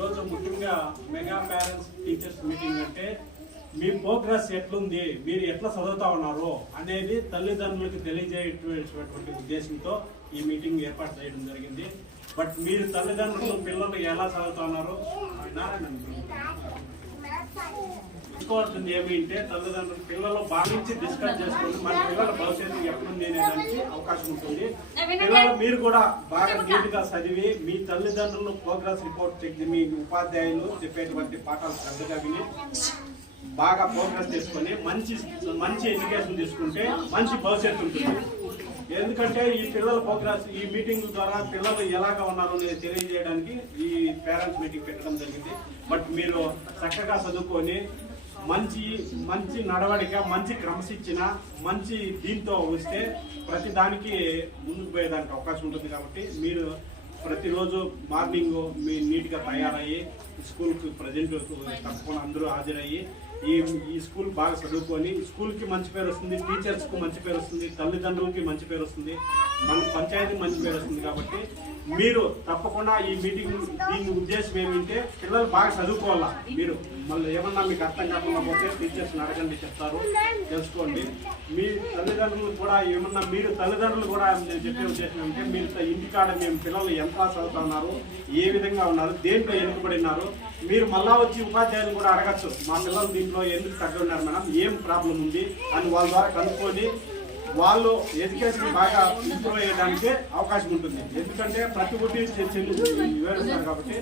ఈరోజు ముఖ్యంగా mega parents teachers meeting అంటే మీ ప్రోగ్రెస్ ఎట్లుంది, మీరు ఎట్లా చదువుతా ఉన్నారు అనేది తల్లిదండ్రులకు తెలియజేయటువంటి ఉద్దేశంతో ఈ మీటింగ్ ఏర్పాటు చేయడం జరిగింది. బట్ మీరు తల్లిదండ్రులు పిల్లలు ఎలా చదువుతా ఉన్నారు తీసుకోవాల్సింది ఏమి అంటే తల్లిదండ్రులు పిల్లలు భావించి డిస్కస్ చేసుకుని మన పిల్లల భవిష్యత్తు ఎట్లుంది అనేదానికి అవకాశం ఉంటుంది. పిల్లలు మీరు కూడా బాగా నీట్ గా చదివి మీ తల్లిదండ్రులు ప్రోగ్రెస్ రిపోర్ట్ చెక్ మీ ఉపాధ్యాయులు చెప్పేటువంటి పాఠాలు శ్రద్ధగా విని బాగా ప్రోగ్రెస్ తీసుకొని మంచి ఎడ్యుకేషన్ తీసుకుంటే మంచి భవిష్యత్తు ఉంటుంది. ఎందుకంటే ఈ పిల్లల ప్రోగ్రెస్ ఈ మీటింగ్ ద్వారా పిల్లలు ఎలాగా ఉన్నారో తెలియజేయడానికి ఈ పేరెంట్స్ మీటింగ్ పెట్టడం జరిగింది. బట్ మీరు చక్కగా చదువుకొని మంచి నడవడిక, మంచి క్రమశిక్షణ, మంచి దీంతో వస్తే ప్రతి దానికి ముందుకు పోయేదానికి అవకాశం ఉంటుంది. కాబట్టి మీరు ప్రతిరోజు మార్నింగ్ మీ నీట్గా తయారయ్యి స్కూల్కి ప్రజెంట్ తప్పకుండా అందరూ హాజరయ్యి ఈ స్కూల్ బాగా చదువుకొని స్కూల్కి మంచి పేరు వస్తుంది, టీచర్స్కి మంచి పేరు వస్తుంది, తల్లిదండ్రులకి మంచి పేరు వస్తుంది, మన పంచాయతీకి మంచి పేరు వస్తుంది. కాబట్టి మీరు తప్పకుండా ఈ మీటింగ్ దీని ఉద్దేశం ఏమిటంటే పిల్లలు బాగా చదువుకోవాలా. మీరు మళ్ళీ ఏమన్నా మీకు అర్థం కాకుండా పోతే టీచర్స్ని అడగండి, చెప్తారు, తెలుసుకోండి. మీ తల్లిదండ్రులు కూడా ఏమన్నా మీరు తల్లిదండ్రులు కూడా నేను చెప్పే ఉద్దేశం అంటే మీరు ఇంటికాడ మేము పిల్లలు ఎంత చదువుతున్నారు, ఏ విధంగా ఉన్నారు, దేంట్లో వెనుకబడి ఉన్నారు, మీరు మళ్ళా వచ్చి ఉపాధ్యాయులు కూడా అడగచ్చు, మా పిల్లలు దీంట్లో ఎందుకు తగ్గ ఉన్నారు మేడం, ఏం ప్రాబ్లం ఉంది అని వాళ్ళ ద్వారా కనుక్కొని వాళ్ళు ఎడ్యుకేషన్ బాగా ఇంప్రూవ్ అయ్యడానికి అవకాశం ఉంటుంది. ఎందుకంటే ప్రతి ఒక్కటి వివరిస్తారు. కాబట్టి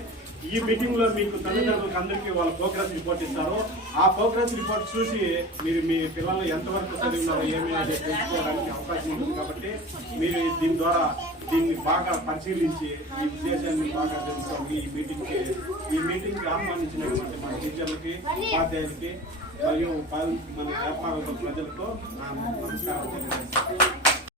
ఈ మీటింగ్ లో మీకు తల్లిదండ్రులకు అందరికీ వాళ్ళ ప్రోగ్రెస్ రిపోర్ట్ ఇస్తారు. ఆ ప్రోగ్రెస్ రిపోర్ట్ చూసి మీరు మీ పిల్లలు ఎంతవరకు చదివినారో ఏమి అనేది తెలుసుకోవడానికి అవకాశం ఉంటుంది. కాబట్టి మీరు దీన్ని బాగా పరిశీలించి ఈ ఉద్దేశాన్ని బాగా తెలుసుకోండి. ఈ మీటింగ్కి ఆహ్వానించినటువంటి మన టీచర్లకి, ఉపాధ్యాయులకి మరియు మన వ్యాపార ప్రజలకు నమస్కారం తెలియజేస్తాను.